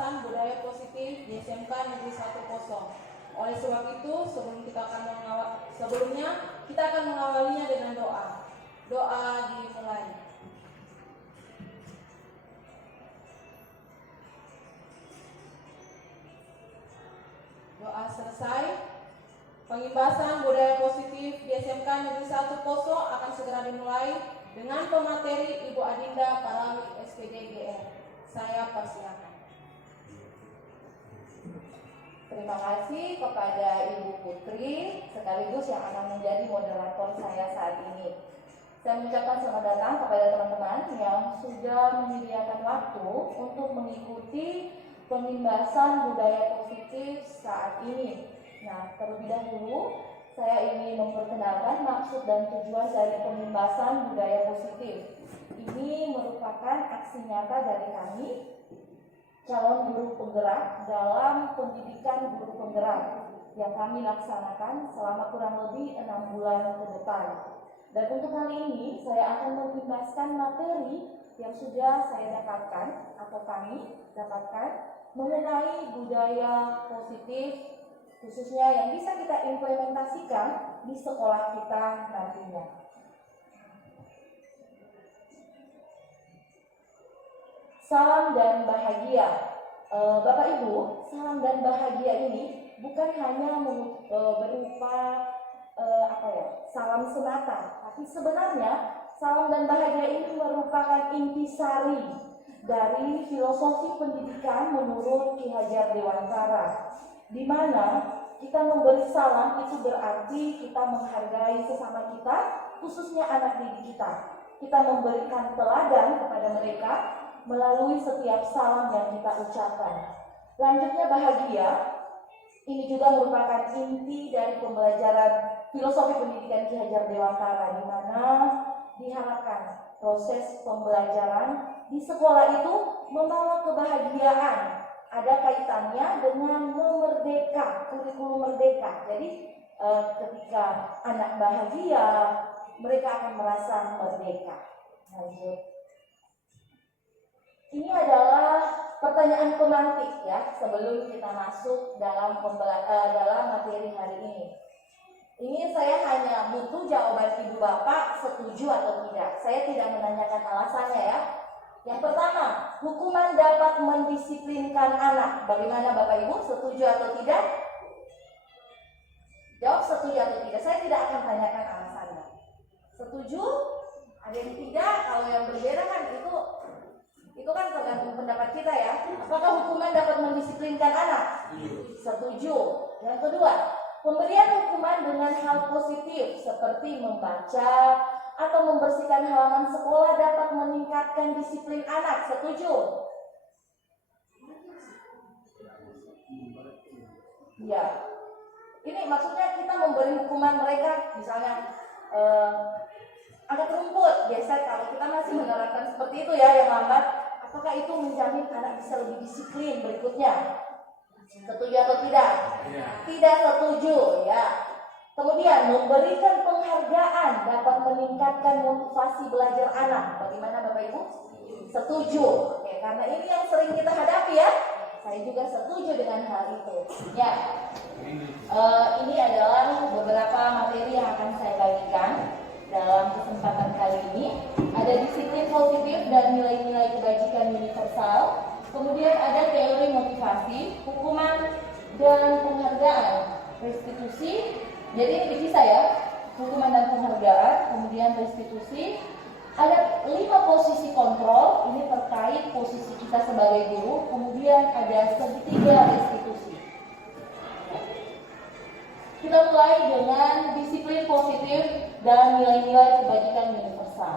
pembebasan budaya positif di SMK Negeri 10. Oleh sebab itu, sebelumnya kita akan mengawalinya dengan doa. Doa dimulai. Doa selesai. Pembebasan budaya positif di SMK Negeri 10 akan segera dimulai dengan pemateri Ibu Adinda Parawi SPD GR. Saya persilakan. Terima kasih kepada Ibu Putri sekaligus yang akan menjadi moderator saya saat ini. Saya mengucapkan selamat datang kepada teman-teman yang sudah menyediakan waktu untuk mengikuti pembebasan budaya positif saat ini. Nah, terlebih dahulu saya ingin memperkenalkan maksud dan tujuan dari pembebasan budaya positif. Ini merupakan aksi nyata dari kami, calon guru penggerak dalam pendidikan guru penggerak yang kami laksanakan selama kurang lebih 6 bulan ke depan. Dan untuk kali ini saya akan mengimbaskan materi yang sudah saya dapatkan atau kami dapatkan mengenai budaya positif, khususnya yang bisa kita implementasikan di sekolah kita nantinya. Salam dan bahagia. Bapak Ibu, salam dan bahagia ini bukan hanya berupa salam semata, tapi sebenarnya salam dan bahagia ini merupakan intisari dari filosofi pendidikan menurut Ki Hajar Dewantara, di mana kita memberi salam itu berarti kita menghargai sesama kita, khususnya anak didik kita. Kita memberikan teladan kepada mereka melalui setiap salam yang kita ucapkan. Lanjutnya bahagia, ini juga merupakan inti dari pembelajaran filosofi pendidikan Ki Hajar Dewantara, di mana diharapkan proses pembelajaran di sekolah itu membawa kebahagiaan. Ada kaitannya dengan memerdeka, kurikulum merdeka. Jadi ketika anak bahagia, mereka akan merasa merdeka. Lanjut. Ini adalah pertanyaan pemantik ya sebelum kita masuk dalam materi hari ini. Ini saya hanya butuh jawaban ibu bapak setuju atau tidak. Saya tidak menanyakan alasannya ya. Yang pertama, hukuman dapat mendisiplinkan anak. Bagaimana bapak ibu, setuju atau tidak? Jawab setuju atau tidak. Saya tidak akan tanyakan alasannya. Setuju? Ada yang tidak? Kalau yang berbeda kan itu kan tergantung pendapat kita ya. Apakah hukuman dapat mendisiplinkan anak? Setuju. Yang kedua, pemberian hukuman dengan hal positif seperti membaca atau membersihkan halaman sekolah dapat meningkatkan disiplin anak. Setuju? Ya. Ini maksudnya kita memberi hukuman mereka, misalnya angkat rumput. Biasa kalau kita masih menerapkan seperti itu ya yang lambat, apakah itu menjamin anak bisa lebih disiplin berikutnya? Setuju atau tidak? Ya. Tidak setuju ya. Kemudian memberikan penghargaan dapat meningkatkan motivasi belajar anak. Bagaimana Bapak Ibu? Setuju. Oke, karena ini yang sering kita hadapi ya. Saya juga setuju dengan hal itu. Ya. Ini adalah beberapa materi yang akan saya bagikan dalam kesempatan kali ini. Ada disiplin positif dan nilai-nilai kebajikan universal. Kemudian ada teori motivasi, hukuman dan penghargaan, restitusi. Jadi ini bisa ya, hukuman dan penghargaan, kemudian restitusi. Ada 5 posisi kontrol, ini terkait posisi kita sebagai guru. Kemudian ada segitiga restitusi. Kita mulai dengan disiplin positif dan nilai-nilai kebajikan universal.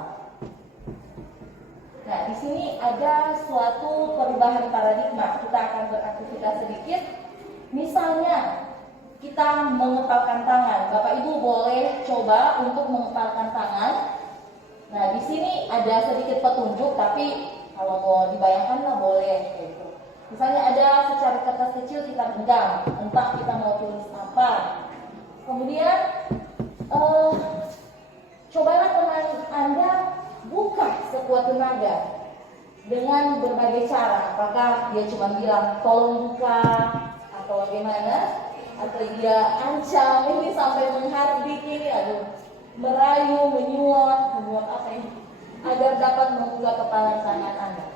Nah, di sini ada suatu perubahan paradigma. Kita akan beraktivitas sedikit. Misalnya, kita mengepalkan tangan. Bapak Ibu boleh coba untuk mengepalkan tangan. Nah, di sini ada sedikit petunjuk, tapi kalau mau dibayangkan lah boleh. Gitu. Misalnya ada secari kertas kecil kita genggam, entah kita mau tulis apa. Kemudian, cobalah tangan Anda buka sekuat tenaga. dengan berbagai cara. Apakah dia cuma bilang tolong buka atau bagaimana, atau dia ancam ini sampai menghardik ini, merayu, menyuap apa ini, agar dapat membuka kepalan tangan Anda.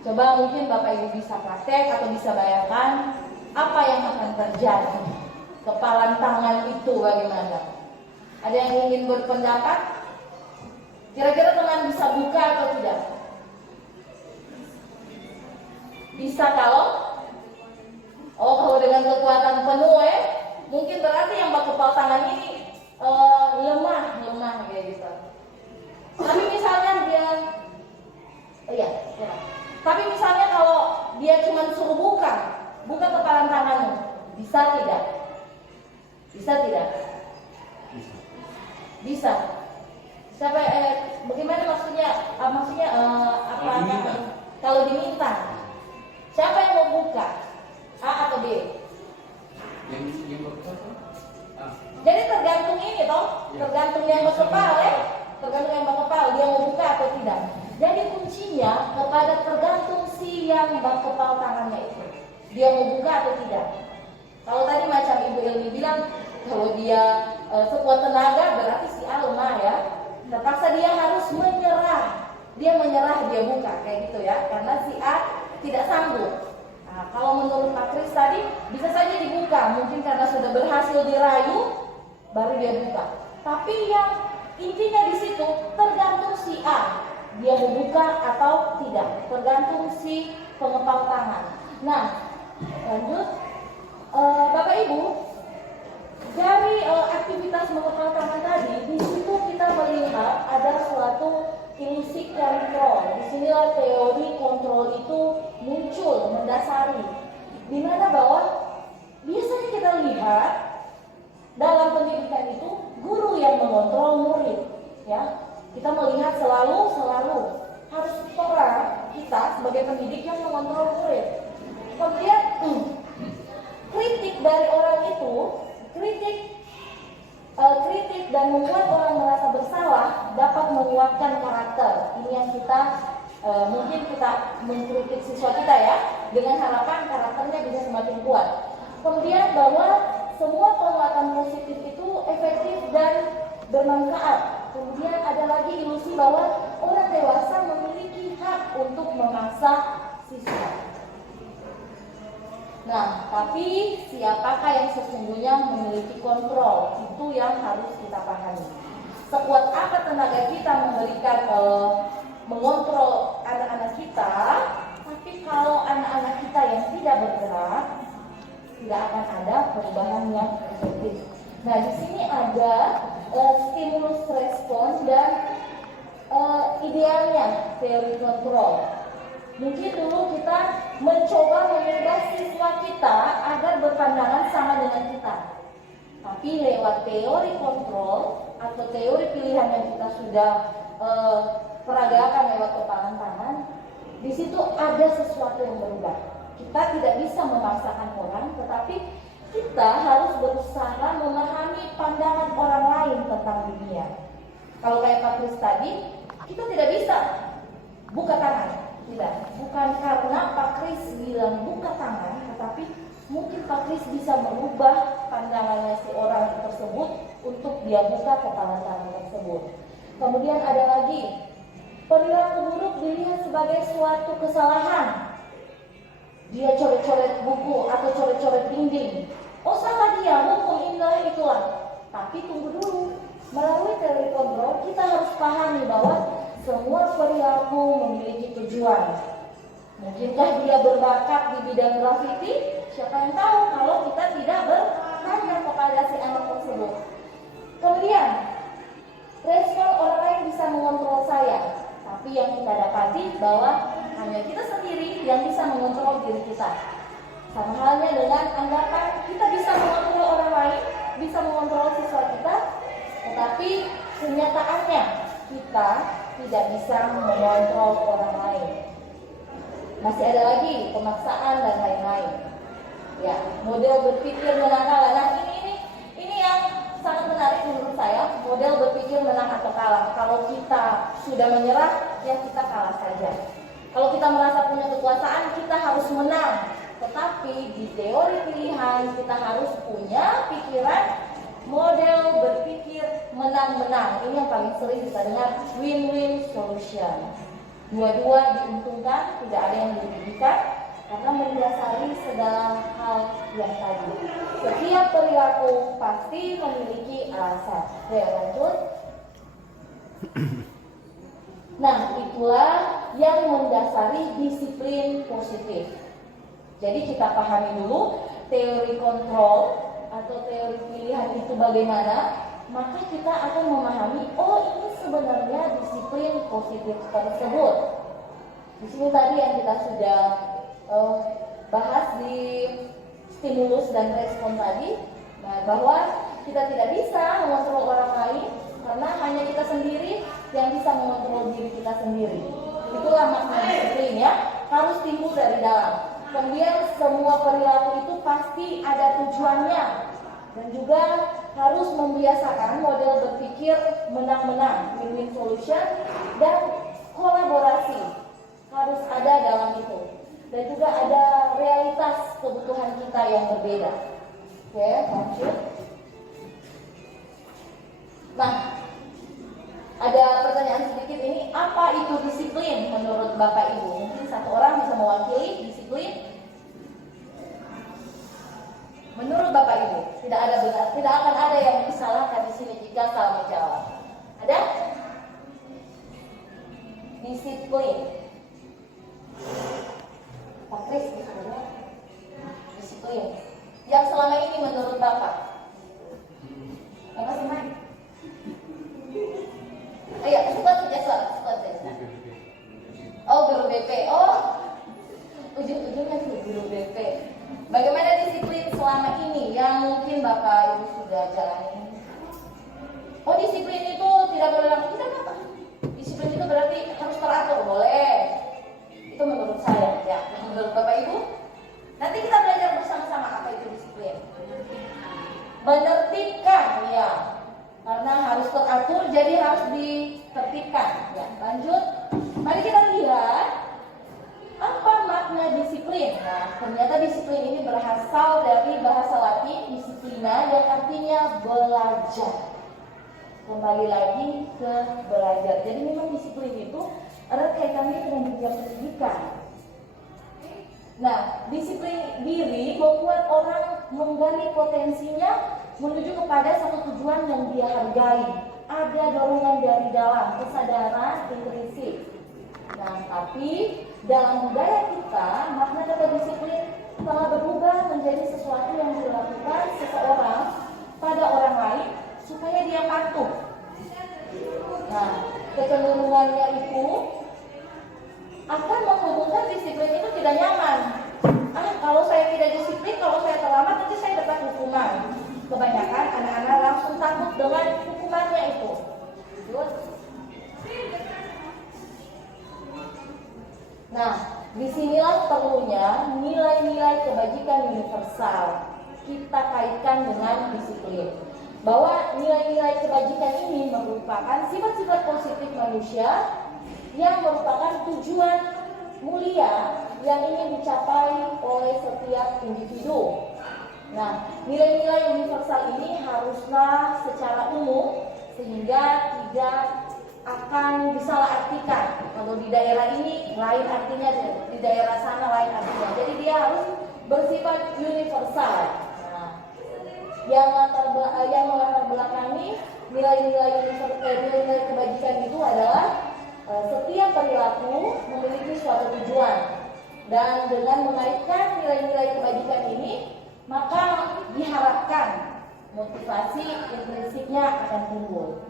Coba mungkin Bapak Ibu bisa praktek atau bisa bayangkan apa yang akan terjadi. Kepalan tangan itu bagaimana? Ada yang ingin berpendapat? Kira-kira teman bisa buka atau tidak? Bisa kalau dengan kekuatan penuh mungkin berarti yang kepala tangan ini lemah kayak gitu. Tapi misalnya tapi misalnya kalau dia cuma suruh buka kepala tanganmu, bisa tidak? Bisa tidak? Bisa. Siapa? Bagaimana maksudnya? Kalau diminta, siapa yang mau buka? A atau B? Yang berkepala. Jadi tergantung ini toh, tergantung yang berkepala tergantung yang berkepala dia mau buka atau tidak. Jadi kuncinya kepada tergantung si yang berkepala tangannya itu, dia mau buka atau tidak. Kalau tadi macam Ibu Ilmi bilang, kalau dia sekuat tenaga berarti si A lemah ya. Terpaksa dia harus menyerah. Dia buka kayak gitu ya, karena si A tidak sanggup. Nah, kalau menurut Pak Kris tadi bisa saja dibuka, mungkin karena sudah berhasil dirayu baru dia buka. Tapi yang intinya di situ tergantung si A, dia mau buka atau tidak, tergantung si pengepal tangan. Nah, lanjut, Bapak Ibu, dari aktivitas mengepal tangan tadi, di situ kita melihat ada suatu ilusi kontrol. Disinilah teori kontrol itu muncul, mendasari. Di mana bahwa biasanya kita lihat dalam pendidikan itu guru yang mengontrol murid, ya. Kita melihat selalu harus orang kita sebagai pendidik yang mengontrol murid. Kemudian kritik dari orang itu, kritik dan membuat orang merasa bersalah dapat menguatkan karakter. Ini yang kita mungkin kita mengkritik siswa kita ya, dengan harapan karakternya bisa semakin kuat. Kemudian bahwa semua penguatan positif itu efektif dan bermanfaat. Kemudian ada lagi ilusi bahwa orang dewasa memiliki hak untuk memaksa siswa. Nah, tapi siapakah yang sesungguhnya memiliki kontrol? Itu yang harus kita pahami. Sekuat apa tenaga kita memberikan mengontrol anak-anak kita, tapi kalau anak-anak kita yang tidak bergerak, tidak akan ada perubahan yang efektif. Nah, di sini ada stimulus respons dan idealnya teori kontrol. Mungkin dulu kita mencoba mengubah siswa kita agar berpandangan sama dengan kita. Tapi lewat teori kontrol atau teori pilihan yang kita sudah peragakan lewat kepalan tangan, di situ ada sesuatu yang berubah. Kita tidak bisa memaksakan orang, tetapi kita harus berusaha memahami pandangan orang lain tentang dunia. Kalau kayak Pak Kris tadi, kita tidak bisa buka tangan. Tidak, bukan karena Pak Kris bilang buka tangan, tetapi mungkin Pak Kris bisa merubah pandangannya si orang tersebut untuk dia buka kepala tangan tersebut. Kemudian ada lagi, perilaku buruk dilihat sebagai suatu kesalahan. Dia coret-coret buku atau coret-coret dinding. Oh, salah dia, hukum inilah itulah. Tapi tunggu dulu, melalui teori kontrol kita harus pahami bahwa semua perilaku memiliki tujuan. Mungkinkah dia berbakat di bidang grafiti? Siapa yang tahu kalau kita tidak bertanya kepada si anak tersebut. Kemudian, respon orang lain bisa mengontrol saya. Tapi yang kita dapati bahwa hanya kita sendiri yang bisa mengontrol diri kita. Sama halnya dengan anggapan kita bisa mengontrol orang lain, bisa mengontrol siswa kita, tetapi kenyataannya kita tidak bisa mengontrol orang lain. Masih ada lagi pemaksaan dan lain-lain. Ya, model berpikir menang kalah. Nah, ini yang sangat menarik menurut saya, model berpikir menang atau kalah. Kalau kita sudah menyerah, ya kita kalah saja. Kalau kita merasa punya kekuasaan, kita harus menang. Tetapi di teori pilihan kita harus punya pikiran model berpikir menang-menang. Ini yang paling sering kita dengar, win-win solution. Dua-dua diuntungkan, tidak ada yang dirugikan karena mendasari segala hal yang tadi. Setiap perilaku pasti memiliki alasan. Oke, lanjut. Nah, itulah yang mendasari disiplin positif. Jadi kita pahami dulu teori kontrol atau teori pilihan itu bagaimana, maka kita akan memahami, oh ini sebenarnya disiplin positif tersebut. Di sini tadi yang kita sudah bahas di stimulus dan respon tadi, nah, bahwa kita tidak bisa mengontrol orang lain karena hanya kita sendiri yang bisa mengontrol diri kita sendiri. Itulah makna disiplin ya, harus timbul dari dalam. Kemudian semua perilaku itu pasti ada tujuannya dan juga harus membiasakan model berpikir menang-menang, win-win solution, dan kolaborasi harus ada dalam itu. Dan juga ada realitas kebutuhan kita yang berbeda. Oke, lanjut. Nah, ada pertanyaan sedikit ini, apa itu disiplin menurut Bapak Ibu? Mungkin satu orang bisa mewakili disiplin. Menurut Bapak Ibu, tidak ada benar, tidak akan ada yang disalahkan di sini jika salah menjawab. Ada? Disiplin. Pak Kris, disiplin. Yang selama ini menurut Bapak? Apa sih, Mai? Ayo, suka saja. Oh, guru BP. Oh, ujung-ujungnya tuh guru BP. Bagaimana disiplin selama ini yang mungkin Bapak Ibu sudah jalani? Oh, disiplin itu tidak boleh tidak apa? Disiplin itu berarti harus teratur, boleh. Itu menurut saya, ya. Menurut Bapak Ibu, nanti kita belajar bersama-sama apa itu disiplin. Menertibkan, ya. Karena harus teratur, jadi harus ditertibkan. Ya, lanjut. Mari kita lihat apa makna disiplin. Nah, ternyata disiplin ini berasal dari bahasa Latin disiplina yang artinya belajar. Kembali lagi ke belajar. Jadi memang disiplin itu erat kaitannya dengan dunia pendidikan. Nah, disiplin diri membuat orang menggali potensinya menuju kepada satu tujuan yang dia hargai. Ada dorongan dari dalam, kesadaran intrinsik. Nah, tapi dalam budaya kita, makna kata disiplin telah berubah menjadi sesuatu yang dilakukan seseorang pada orang lain supaya dia patuh. Nah, kecenderungannya itu akan menghubungkan disiplin itu tidak nyaman. Kalau saya tidak disiplin, kalau saya terlambat nanti saya dapat hukuman. Kebanyakan anak-anak langsung takut dengan hukumannya itu. Nah, disinilah perlunya nilai-nilai kebajikan universal kita kaitkan dengan disiplin. Bahwa nilai-nilai kebajikan ini merupakan sifat-sifat positif manusia yang merupakan tujuan mulia yang ingin dicapai oleh setiap individu. Nah, nilai-nilai universal ini haruslah secara umum sehingga tidak akan disalahartikan. Kalau di daerah ini lain artinya, di daerah sana lain artinya. Jadi dia harus bersifat universal. Nah, yang melatar belakangi nilai-nilai kebajikan itu adalah setiap perilaku memiliki suatu tujuan. Dan dengan mengaitkan nilai-nilai kebajikan ini, maka diharapkan motivasi intrinsiknya akan timbul.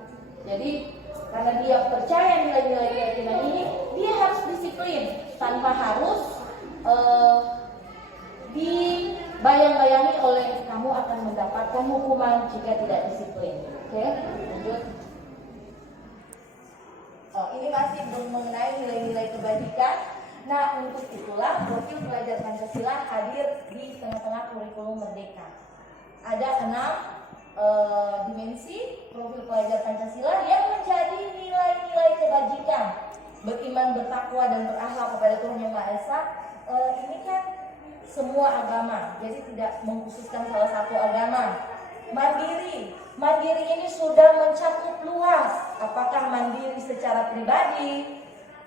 Jadi karena dia percaya nilai-nilai keyakinan ini, dia harus disiplin tanpa harus dibayang-bayangi oleh kamu akan mendapatkan hukuman jika tidak disiplin. Oke, lanjut. Ini masih mengenai nilai-nilai kebajikan. Nah, untuk itulah profil pelajar Pancasila hadir di tengah-tengah kurikulum Merdeka. Ada 6 dimensi profil pelajar Pancasila yang menjadi nilai-nilai kebajikan beriman, bertakwa dan berakhlak kepada Tuhan Yang Maha Esa, ini kan semua agama, jadi tidak mengkhususkan salah satu agama. Mandiri ini sudah mencakup luas, apakah mandiri secara pribadi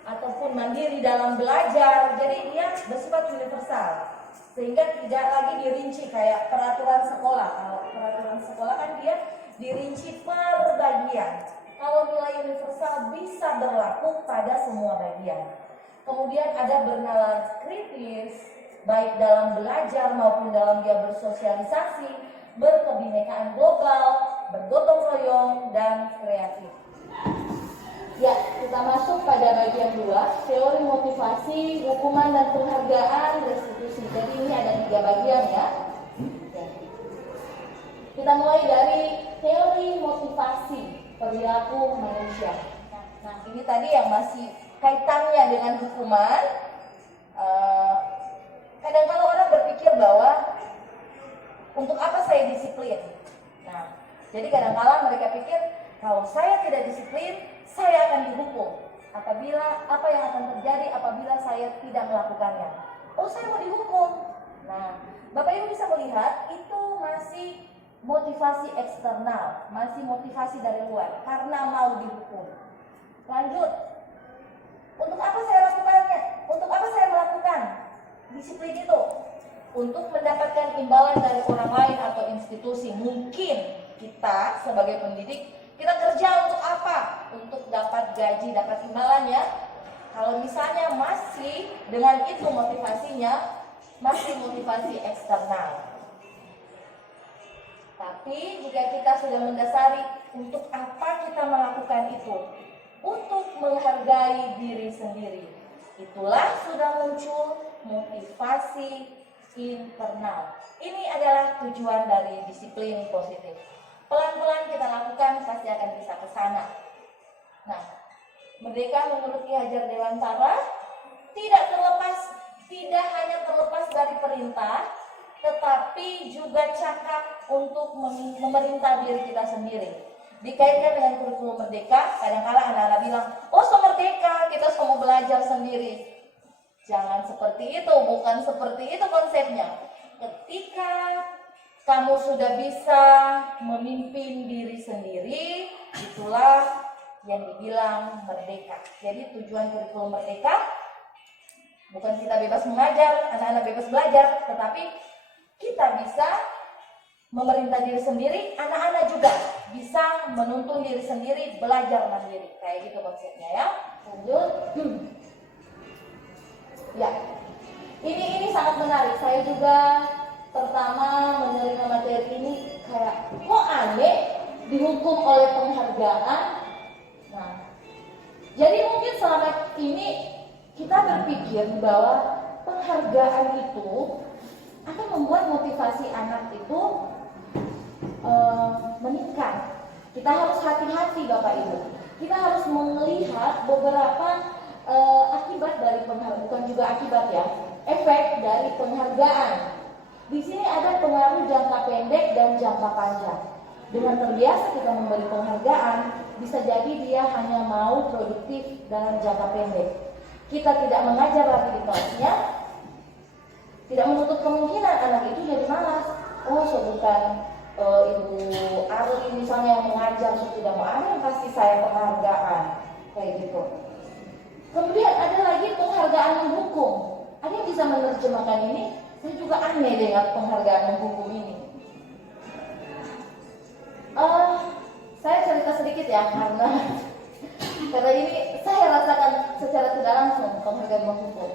ataupun mandiri dalam belajar. Jadi dia bersifat universal, sehingga tidak lagi dirinci kayak peraturan sekolah. Kalau peraturan sekolah kan dia dirinci per bagian. Kalau nilai universal bisa berlaku pada semua bagian. Kemudian ada bernalar kritis, baik dalam belajar maupun dalam dia bersosialisasi, berkebinekaan global, bergotong royong, dan kreatif. Ya, kita masuk pada bagian 2, teori motivasi, hukuman dan penghargaan, restitusi. Jadi ini ada 3 bagian ya. Kita mulai dari teori motivasi perilaku manusia. Nah, ini tadi yang masih kaitannya dengan hukuman. Kadang-kadang orang berpikir bahwa untuk apa saya disiplin? Nah, jadi kadang-kadang mereka pikir kalau saya tidak disiplin, saya akan dihukum. Apabila apa yang akan terjadi apabila saya tidak melakukannya? Oh, saya mau dihukum. Nah, Bapak Ibu bisa melihat itu masih motivasi eksternal, masih motivasi dari luar karena mau dihukum. Lanjut. Untuk apa saya lakukannya? Untuk apa saya melakukan disiplin itu? Untuk mendapatkan imbalan dari orang lain atau institusi. Mungkin kita sebagai pendidik, kita kerja untuk apa? Untuk dapat gaji, dapat imbalannya. Kalau misalnya masih dengan itu motivasinya, masih motivasi eksternal. Tapi jika kita sudah mendasari untuk apa kita melakukan itu, untuk menghargai diri sendiri, itulah sudah muncul motivasi internal. Ini adalah tujuan dari disiplin positif. Pelan-pelan kita lakukan, pasti akan bisa ke sana. Nah, merdeka menurut Ki Hajar Dewantara tidak hanya terlepas dari perintah, tetapi juga cakap untuk memerintah diri kita sendiri. Dikaitkan dengan kurikulum merdeka, kadang-kala anak-anak bilang, oh so merdeka, kita semua belajar sendiri. Jangan seperti itu, bukan seperti itu konsepnya. Ketika kamu sudah bisa memimpin diri sendiri, itulah yang dibilang merdeka. Jadi tujuan kurikulum merdeka bukan kita bebas mengajar, anak-anak bebas belajar, tetapi kita bisa memerintah diri sendiri, anak-anak juga bisa menuntun diri sendiri, belajar mandiri. Kayak gitu konsepnya ya. Lanjut. Ya, ini sangat menarik. Saya juga pertama menerima materi ini kayak kok aneh dihukum oleh penghargaan. Nah, jadi mungkin selama ini kita berpikir bahwa penghargaan itu akan membuat motivasi anak itu meningkat. Kita harus hati-hati Bapak Ibu. Kita harus melihat beberapa akibat dari penghargaan, bukan juga akibat ya, efek dari penghargaan. Di sini ada pengaruh jangka pendek dan jangka panjang. Dengan terbiasa kita memberi penghargaan, bisa jadi dia hanya mau produktif dalam jangka pendek. Kita tidak mengajar lagi di kelasnya, tidak menutup kemungkinan anak itu jadi malas. Oh, so bukan Ibu Arli misalnya yang mengajar, so tidak mau ada yang kasih saya penghargaan kayak gitu. Kemudian ada lagi penghargaan menghukum. Ada yang bisa menerjemahkan ini? Saya juga aneh dengan penghargaan menghukum ini. Saya cerita sedikit ya, karena ini saya rasakan secara tidak langsung penghargaan menghukum.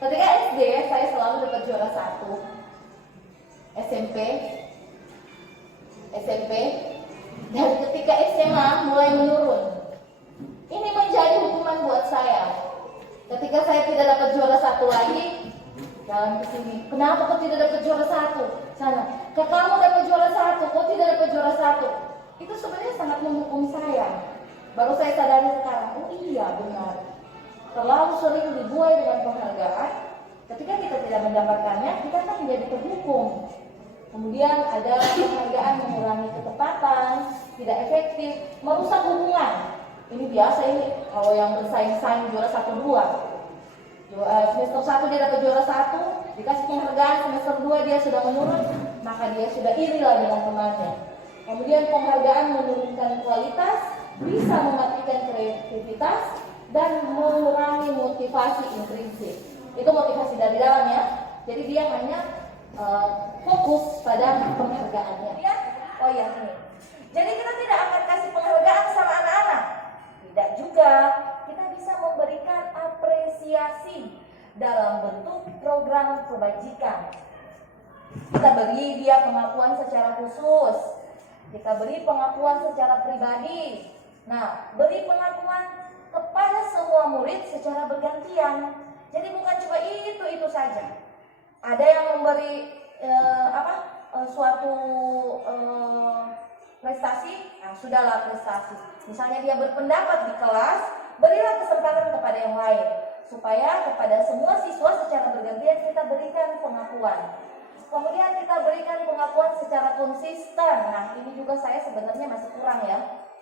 Ketika SD saya selalu dapat juara 1, SMP, dan ketika SMA mulai menurun. Ini menjadi hukuman buat saya. Ketika saya tidak dapat juara 1 lagi, jalan ke sini. Kenapa kau tidak dapat juara 1? Sana. Kamu dapat juara 1, kau tidak dapat juara 1. Itu sebenarnya sangat menghukum saya. Baru saya sadari sekarang, oh iya benar. Terlalu sering dibuai dengan penghargaan. Ketika kita tidak mendapatkannya, kita akan menjadi terhukum. Kemudian ada penghargaan mengurangi ketepatan, tidak efektif, merusak hubungan. Ini biasa ini kalau yang bersaing-saing juara 1-2. Semester 1 dia dapat juara 1, dikasih penghargaan, semester 2 dia sudah menurun, maka dia sudah iri lah dengan temannya. Kemudian penghargaan menurunkan kualitas, bisa mematikan kreativitas, dan mengurangi motivasi intrinsik. Itu motivasi dari dalam ya. Jadi dia hanya fokus pada penghargaannya. Ya? Oh iya ini. Jadi kita tidak akan kasih penghargaan sama anak-anak. Tidak juga. Kita bisa memberikan apresiasi dalam bentuk program kebajikan. Kita beri dia pengakuan secara khusus. Kita beri pengakuan secara pribadi. Nah, beri pengakuan kepada semua murid secara bergantian. Jadi bukan cuma itu saja. Ada yang memberi suatu prestasi, nah sudahlah prestasi. Misalnya dia berpendapat di kelas, berilah kesempatan kepada yang lain supaya kepada semua siswa secara bergantian kita berikan pengakuan. Kemudian kita berikan pengakuan secara konsisten. Nah, ini juga saya sebenarnya masih kurang ya.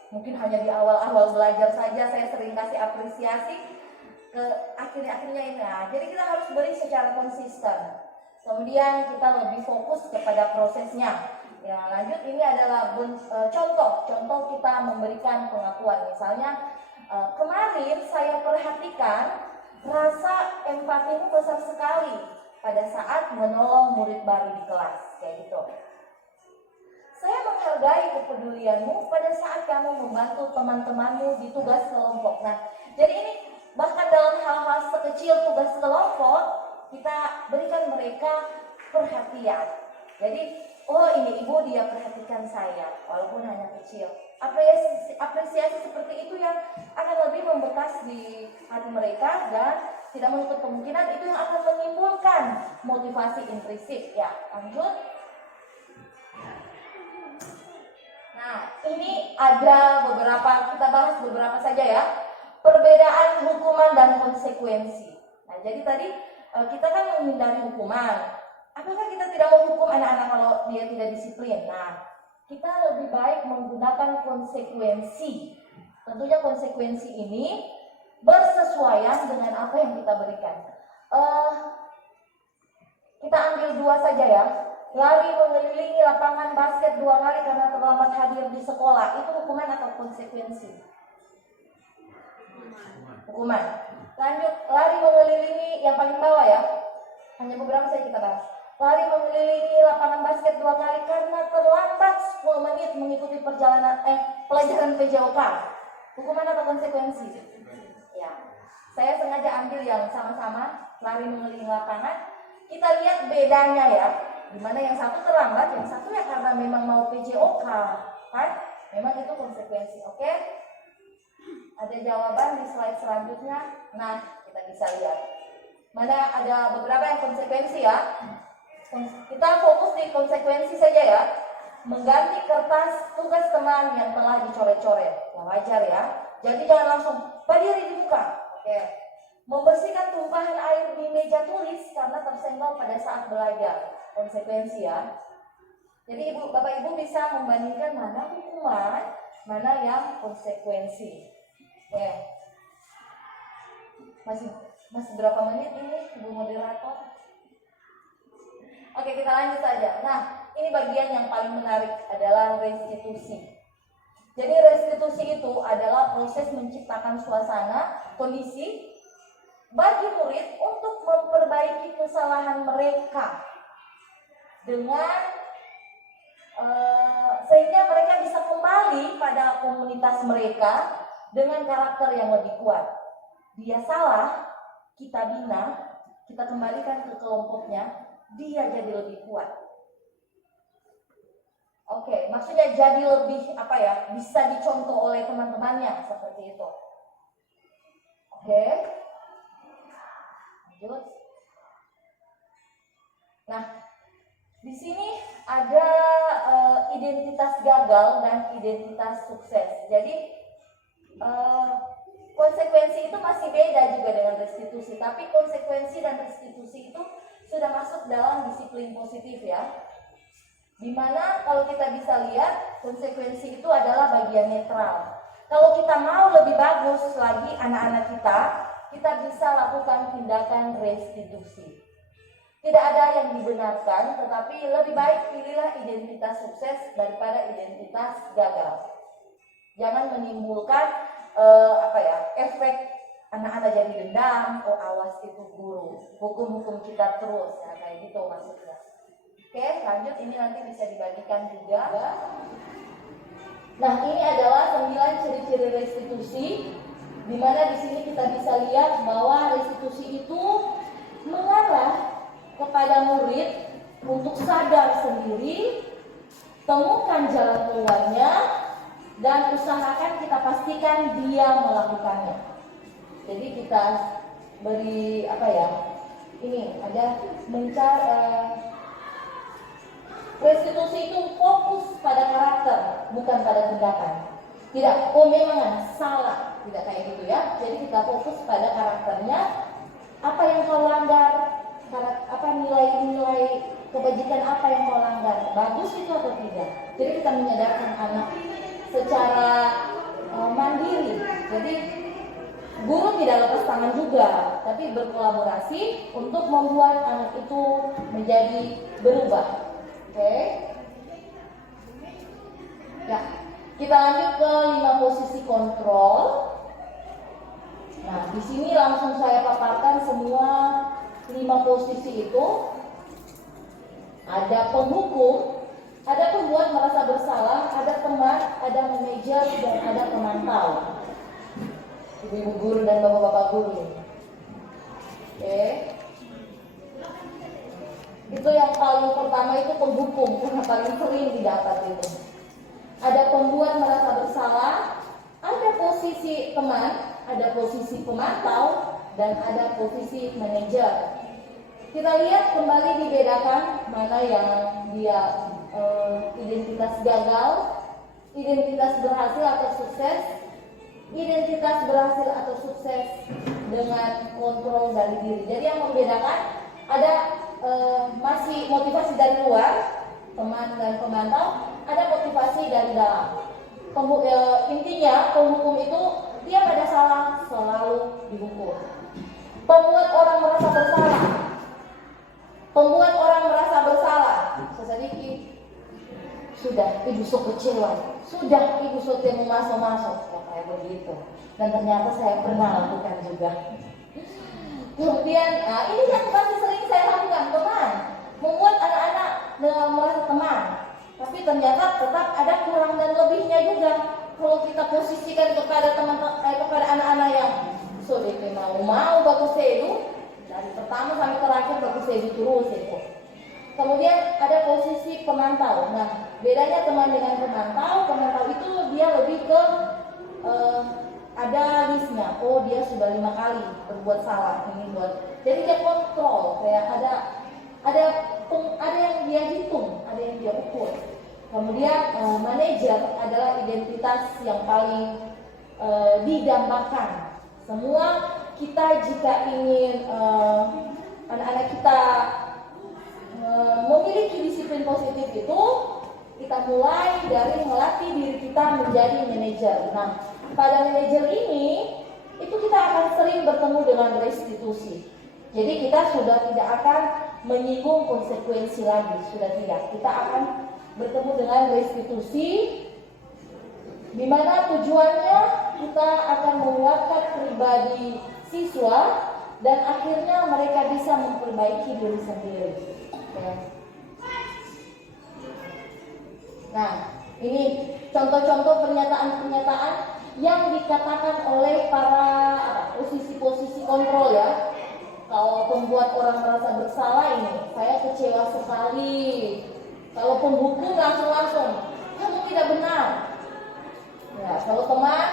Mungkin hanya di awal-awal belajar saja saya sering kasih apresiasi, ke akhirnya ini. Nah, jadi kita harus beri secara konsisten. Kemudian kita lebih fokus kepada prosesnya. Ya, lanjut ini adalah contoh kita memberikan pengakuan. Misalnya kemarin saya perhatikan rasa empatimu besar sekali pada saat menolong murid baru di kelas, kayak gitu. Saya menghargai kepedulianmu pada saat kamu membantu teman-temanmu di tugas kelompok. Nah, jadi ini bahkan dalam hal-hal sekecil tugas kelompok, kita berikan mereka perhatian. Jadi, oh ini ibu dia perhatikan saya, walaupun hanya kecil. Apresiasi seperti itu yang akan lebih membekas di hati mereka dan tidak menutup kemungkinan itu yang akan menimbulkan motivasi intrinsik. Ya, lanjut. Nah, ini ada beberapa, kita bahas beberapa saja ya. Perbedaan hukuman dan konsekuensi. Nah, jadi tadi kita kan menghindari hukuman. Apakah kita tidak mau hukum anak-anak kalau dia tidak disiplin? Nah, kita lebih baik menggunakan konsekuensi. Tentunya konsekuensi ini bersesuaian dengan apa yang kita berikan. Kita ambil dua saja ya. Lari mengelilingi lapangan basket 2 kali karena terlambat hadir di sekolah. Itu hukuman atau konsekuensi? Hukuman. Lanjut, lari mengelilingi yang paling bawah ya. Hanya beberapa saja kita bahas. Lari mengelilingi lapangan basket 2 kali karena terlambat 10 menit mengikuti pelajaran PJOK. Hukuman atau konsekuensi? Ya. Saya sengaja ambil yang sama-sama lari mengelilingi lapangan. Kita lihat bedanya ya. Dimana yang satu terlambat, yang satu ya karena memang mau PJOK, kan? Memang itu konsekuensi, oke? Ada jawaban di slide selanjutnya. Nah, kita bisa lihat. Mana ada beberapa yang konsekuensi ya. Kita fokus di konsekuensi saja ya. Mengganti kertas tugas teman yang telah dicoret-coret. Ya wajar ya. Jadi jangan langsung berdiri dibuka. Oke. Membersihkan tumpahan air di meja tulis karena tersenggol pada saat belajar. Konsekuensi ya. Jadi Bapak Ibu bisa membandingkan mana hukuman, mana yang konsekuensi. Oke. Masih berapa menit ini Ibu moderator? Oke, kita lanjut saja. Nah, ini bagian yang paling menarik adalah restitusi. Jadi restitusi itu adalah proses menciptakan suasana, kondisi bagi murid untuk memperbaiki kesalahan mereka dengan sehingga mereka bisa kembali pada komunitas mereka dengan karakter yang lebih kuat. Dia salah, kita bina, kita kembalikan ke kelompoknya, dia jadi lebih kuat. Oke, maksudnya jadi lebih bisa dicontoh oleh teman-temannya seperti itu. Oke. Lanjut. Nah, di sini ada identitas gagal dan identitas sukses. Jadi konsekuensi itu masih beda juga dengan restitusi, tapi konsekuensi dan restitusi itu sudah masuk dalam disiplin positif ya. Dimana kalau kita bisa lihat konsekuensi itu adalah bagian netral. Kalau kita mau lebih bagus lagi anak-anak kita bisa lakukan tindakan restitusi. Tidak ada yang dibenarkan, tetapi lebih baik pilihlah identitas sukses daripada identitas gagal. Jangan menimbulkan efek anak-anak jadi dendam, oh awas itu guru, hukum-hukum kita terus, ya kayak gitu maksudnya. Oke, lanjut, ini nanti bisa dibagikan juga. Nah, ini adalah 9 ciri-ciri restitusi, di mana di sini kita bisa lihat bahwa restitusi itu mengarah kepada murid untuk sadar sendiri, temukan jalan keluarnya, dan usahakan kita pastikan dia melakukannya. Jadi kita beri ini ada restitusi itu fokus pada karakter, bukan pada tindakan. Tidak, memang salah, tidak kayak gitu ya. Jadi kita fokus pada karakternya, apa yang kau langgar, nilai-nilai kebajikan apa yang kau langgar, bagus itu atau tidak. Jadi kita menyadarkan anak secara mandiri. Jadi guru tidak lepas tangan juga, tapi berkolaborasi untuk membuat anak itu menjadi berubah. Oke. Ya, kita lanjut ke 5 posisi kontrol. Nah, di sini langsung saya paparkan semua 5 posisi itu. Ada penghukum, ada pembuat merasa bersalah, ada teman, ada manajer, dan ada pemantau. Ibu-ibu guru dan bapak-bapak guru. Oke. Itu yang paling pertama itu penghukum, karena paling sering didapat itu. Ada pembuat merasa bersalah, ada posisi teman, ada posisi pemantau, dan ada posisi manajer. Kita lihat kembali dibedakan mana yang dia identitas gagal, identitas berhasil atau sukses, identitas berhasil atau sukses dengan kontrol dari diri. Jadi yang membedakan ada masih motivasi dari luar, teman dan pemantau, ada motivasi dari dalam. Intinya penghukum itu tiap ada salah selalu dihukum. Pembuat orang merasa bersalah, pembuat orang merasa bersalah, sesedikit sudah ibu sok kecewa, sudah ibu sok mau masuk, kayak begitu. Dan ternyata saya pernah lakukan juga. Kemudian, ini yang pasti sering saya lakukan, teman, membuat anak-anak merasa teman, tapi ternyata tetap ada kurang dan lebihnya juga. Kalau kita posisikan kepada kepada anak-anak yang sudah mau bagus itu, dari pertama sampai terakhir bagus itu terus itu. Kemudian ada posisi pemantau. Nah, bedanya teman dengan pemantau itu dia lebih ke ada listnya. Oh, dia sudah 5 kali berbuat salah ini buat. Jadi dia kontrol, kayak ada yang dia hitung, ada yang dia ukur. Kemudian manajer adalah identitas yang paling didambakan. Semua kita jika ingin anak-anak kita memiliki disiplin positif itu, kita mulai dari melatih diri kita menjadi manajer. Nah, pada manajer ini itu kita akan sering bertemu dengan restitusi. Jadi kita sudah tidak akan menyinggung konsekuensi lagi, sudah tidak. Kita akan bertemu dengan restitusi, di mana tujuannya kita akan menguatkan pribadi siswa dan akhirnya mereka bisa memperbaiki diri sendiri. Nah, ini contoh-contoh pernyataan-pernyataan yang dikatakan oleh para posisi-posisi kontrol ya. Kalau pembuat orang merasa bersalah ini, saya kecewa sekali. Kalau penghukum langsung, kamu tidak benar. Ya, kalau teman,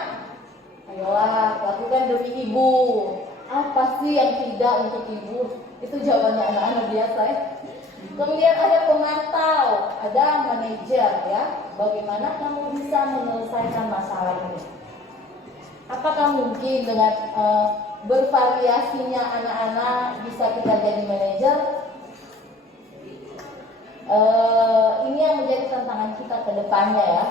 ayolah lakukan demi ibu. Apa sih yang tidak untuk ibu? Itu jawabannya anak-anak biasa ya. Kemudian ada pemantau, ada manajer ya. Bagaimana kamu bisa menyelesaikan masalah ini? Apakah mungkin dengan bervariasinya anak-anak bisa kita jadi manajer? Ini yang menjadi tantangan kita ke depannya ya.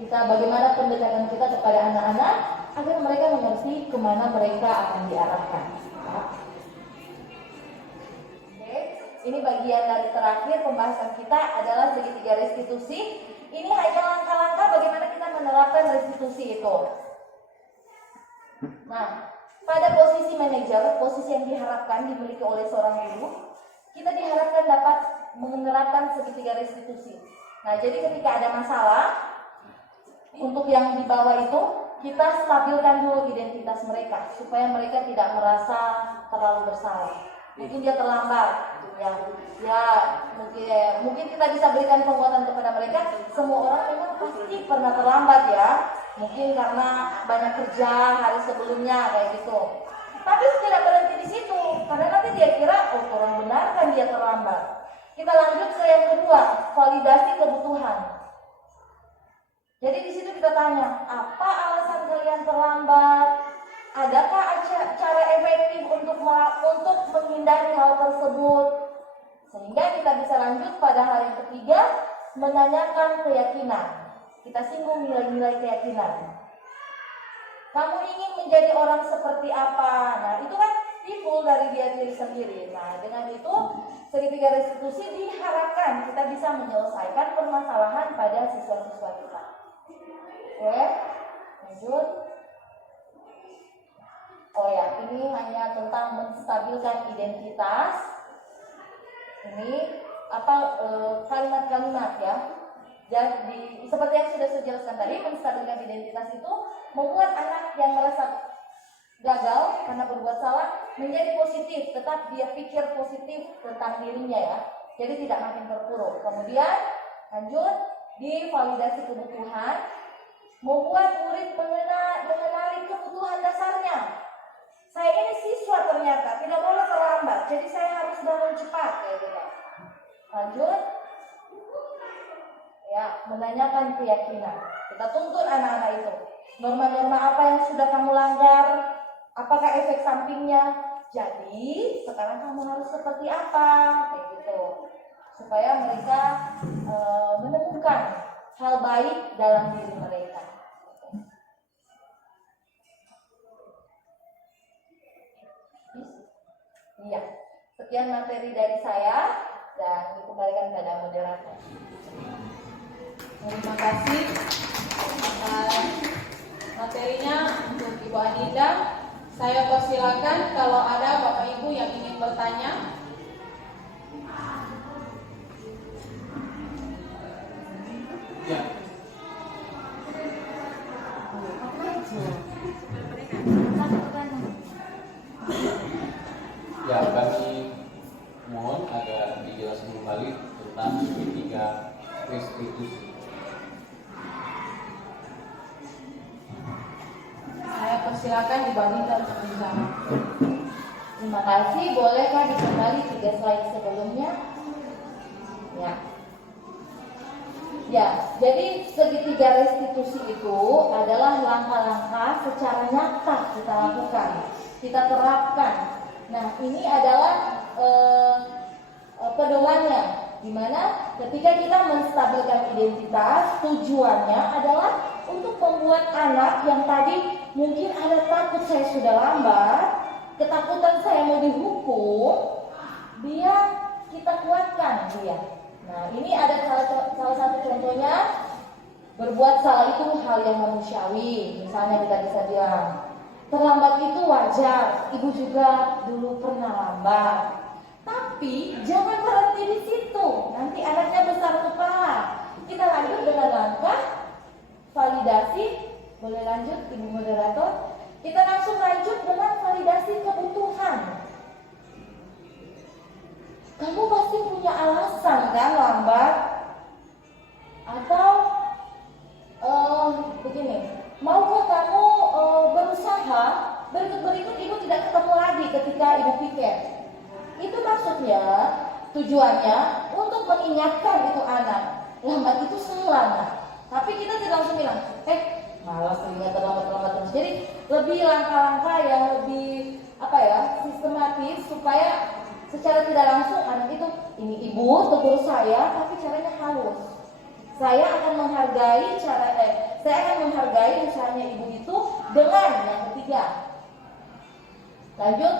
Kita bagaimana pendekatan kita kepada anak-anak agar mereka mengerti kemana mereka akan diarahkan. Oke, ini bagian dari terakhir pembahasan kita adalah segitiga restitusi. Ini hanya langkah-langkah bagaimana kita menerapkan restitusi itu. Nah, pada posisi manajer, posisi yang diharapkan dimiliki oleh seorang guru, kita diharapkan dapat menerapkan segitiga restitusi. Nah, jadi ketika ada masalah, untuk yang di bawah itu, kita stabilkan dulu identitas mereka, supaya mereka tidak merasa terlalu bersalah. Mungkin dia terlambat, mungkin kita bisa berikan penguatan kepada mereka. Semua orang memang pasti pernah terlambat ya, mungkin karena banyak kerja hari sebelumnya kayak gitu. Tapi tidak berhenti di situ, karena nanti dia kira kurang benar kan dia terlambat. Kita lanjut ke yang kedua, validasi kebutuhan. Jadi di situ kita tanya, apa alasan kalian terlambat? Adakah cara efektif untuk menghindari hal tersebut? Sehingga kita bisa lanjut pada hal yang ketiga, menanyakan keyakinan. Kita singgung nilai-nilai keyakinan. Kamu ingin menjadi orang seperti apa? Nah, itu kan timbul dari diri sendiri. Nah, dengan itu segitiga restitusi diharapkan kita bisa menyelesaikan permasalahan pada siswa-siswa kita. Oke, lanjut. Oh ya, ini hanya tentang menstabilkan identitas. Ini kalimat-kalimat ya. Jadi seperti yang sudah saya jelaskan tadi, menstabilkan identitas itu membuat anak yang merasa gagal karena berbuat salah menjadi positif, tetap dia pikir positif tentang dirinya ya. Jadi tidak makin terpuruk. Kemudian lanjut di validasi kebutuhan, membuat murid mengenali kebutuhan dasarnya. Saya ini siswa ternyata tidak boleh terlambat, jadi saya harus bangun cepat kayak gitu. Lanjut. Ya, menanyakan keyakinan. Kita tuntut anak-anak itu. Norma-norma apa yang sudah kamu langgar? Apakah efek sampingnya? Jadi, sekarang kamu harus seperti apa? Kayak gitu. Supaya mereka menemukan hal baik dalam diri mereka. Iya. Sekian materi dari saya dan dikembalikan pada moderator. Terima kasih materinya untuk Ibu Adinda. Saya persilakan kalau ada Bapak Ibu yang ingin bertanya. Ya. Ya, kami mohon agar dijelaskan kembali tentang segitiga restitusi. Saya persilakan Ibu Adinda untuk menjawab. Terima kasih. Bolehkah dikembali 3 slide sebelumnya? Ya. Ya, jadi segitiga restitusi itu adalah langkah-langkah secara nyata kita lakukan, kita terapkan. Nah, ini adalah pedomannya, di mana ketika kita menstabilkan identitas, tujuannya adalah untuk membuat anak yang tadi mungkin ada takut saya sudah lambat, ketakutan saya mau dihukum, kita kuatkan dia. Nah, ini ada salah satu contohnya, berbuat salah itu hal yang manusiawi. Misalnya kita bisa bilang, terlambat itu wajar, ibu juga dulu pernah lambat. Tapi jangan berhenti di situ, nanti anaknya besar kepala. Kita lanjut dengan langkah validasi. Boleh lanjut, Ibu Moderator? Kita langsung lanjut dengan validasi kebutuhan. Kamu pasti punya alasan kan lambat? Atau begini, maukah kamu berusaha berikut-berikut ibu tidak ketemu lagi ketika ibu pikir? Itu maksudnya, tujuannya untuk mengingatkan itu anak, lambat itu salah. Tapi kita tidak langsung bilang, malas terlihat terlambat terus. Jadi lebih langkah-langkah yang lebih sistematis supaya secara tidak langsung anak itu, ini ibu tegur saya, tapi caranya halus. Saya akan menghargai saya akan menghargai usahanya ibu itu dengan yang ketiga. Lanjut,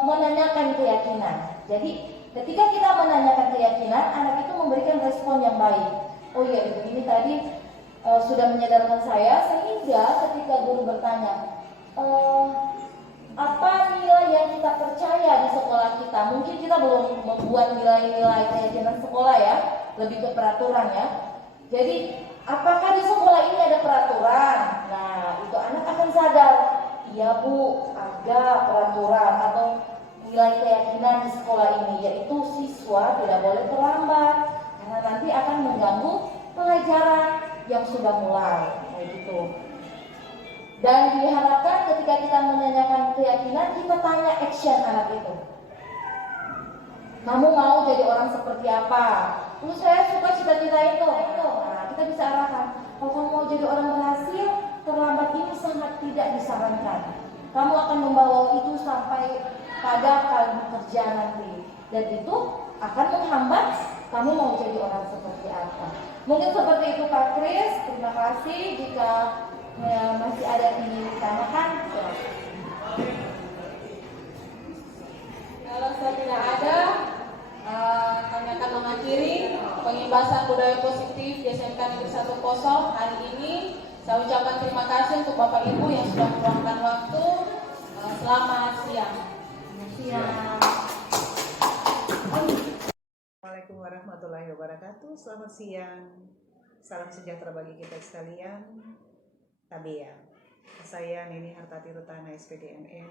menanyakan keyakinan. Jadi ketika kita menanyakan keyakinan, anak itu memberikan respon yang baik. Oh iya, ibu ini tadi sudah menyadarkan saya, sehingga ketika guru bertanya, apa nilai yang kita percaya di sekolah kita? Mungkin kita belum membuat nilai-nilai keyakinan sekolah ya, lebih ke peraturan ya. Jadi apakah di sekolah ini ada peraturan? Nah, itu anak akan sadar, iya bu, ada peraturan atau nilai keyakinan di sekolah ini, yaitu siswa tidak boleh terlambat karena nanti akan mengganggu pelajaran yang sudah mulai, kayak gitu. Dan diharapkan ketika kita menanyakan keyakinan, kita tanya action anak itu. Kamu mau jadi orang seperti apa? Saya suka cita-cita itu. Nah, kita bisa arahkan. Kalau kamu mau jadi orang berhasil, terlambat ini sangat tidak disarankan. Kamu akan membawa itu sampai pada kali kerja nanti, dan itu akan menghambat kamu mau jadi orang seperti apa. Mungkin seperti itu Pak Kris. Terima kasih. Jika masih ada yang ingin ditanyakan, Kalau saya tidak ada, tanyakan mengakhiri pengimbasan budaya positif di SMK Negeri 1 Poso hari ini. Saya ucapkan terima kasih untuk Bapak Ibu yang sudah meluangkan waktu. Selamat siang. Assalamualaikum warahmatullahi wabarakatuh. Selamat siang. Salam sejahtera bagi kita sekalian. Tabea. Saya Neni Hartati Rutana SPDMN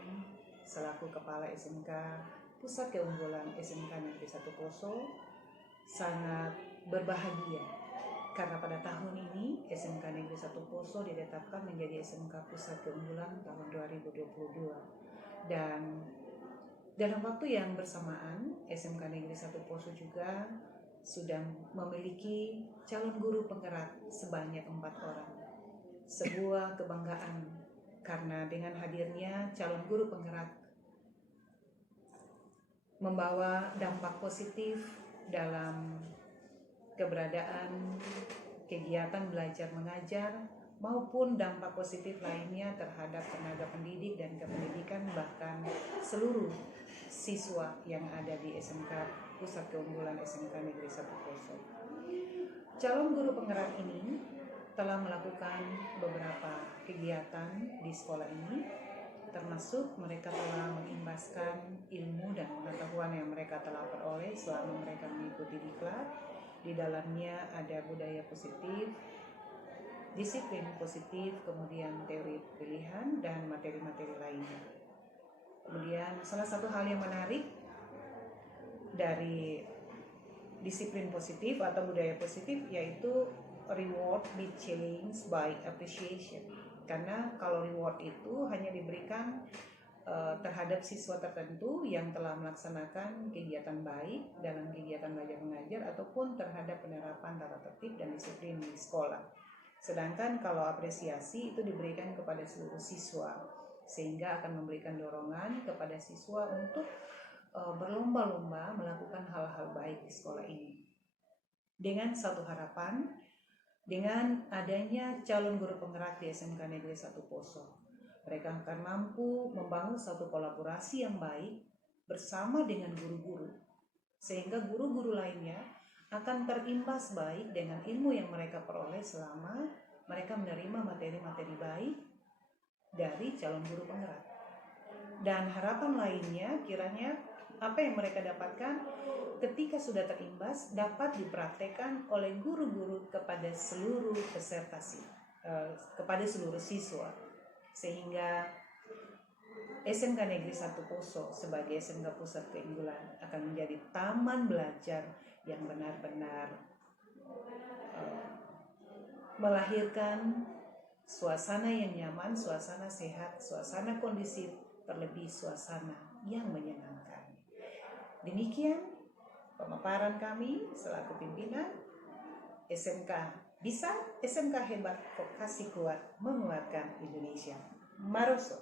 selaku Kepala SMK Pusat Keunggulan SMK Negeri 1 Poso sangat berbahagia karena pada tahun ini SMK Negeri 1 Poso ditetapkan menjadi SMK Pusat Keunggulan tahun 2022. Dan dalam waktu yang bersamaan, SMK Negeri 1 Poso juga sudah memiliki calon guru penggerak sebanyak 4 orang. Sebuah kebanggaan karena dengan hadirnya calon guru penggerak membawa dampak positif dalam keberadaan kegiatan belajar mengajar maupun dampak positif lainnya terhadap tenaga pendidik dan kependidikan, bahkan seluruh siswa yang ada di SMK Pusat Keunggulan SMK Negeri 1 Poso. Calon guru penggerak ini telah melakukan beberapa kegiatan di sekolah ini, termasuk mereka telah mengimbaskan ilmu dan pengetahuan yang mereka telah peroleh selama mereka mengikuti diklat. Di dalamnya ada budaya positif, disiplin positif, kemudian teori pilihan, dan materi-materi lainnya. Kemudian salah satu hal yang menarik dari disiplin positif atau budaya positif yaitu reward be challenged by appreciation. Karena kalau reward itu hanya diberikan terhadap siswa tertentu yang telah melaksanakan kegiatan baik dalam kegiatan belajar mengajar ataupun terhadap penerapan tata tertib dan disiplin di sekolah. Sedangkan kalau apresiasi itu diberikan kepada seluruh siswa, sehingga akan memberikan dorongan kepada siswa untuk berlomba-lomba melakukan hal-hal baik di sekolah ini. Dengan satu harapan, dengan adanya calon guru penggerak di SMK Negeri 1 Poso, mereka akan mampu membangun satu kolaborasi yang baik bersama dengan guru-guru, sehingga guru-guru lainnya akan terimbas baik dengan ilmu yang mereka peroleh selama mereka menerima materi-materi baik dari calon guru penggerak. Dan harapan lainnya kiranya apa yang mereka dapatkan ketika sudah terimbas dapat dipraktekkan oleh guru-guru kepada seluruh peserta, kepada seluruh siswa, sehingga SMK Negeri 1 Poso sebagai SMK Pusat Keunggulan akan menjadi taman belajar yang benar-benar melahirkan suasana yang nyaman, suasana sehat, suasana kondisif, terlebih suasana yang menyenangkan. Demikian pemaparan kami selaku pimpinan SMK Bisa, SMK Hebat, Vokasi Kuat, Menguatkan Indonesia. Maroso.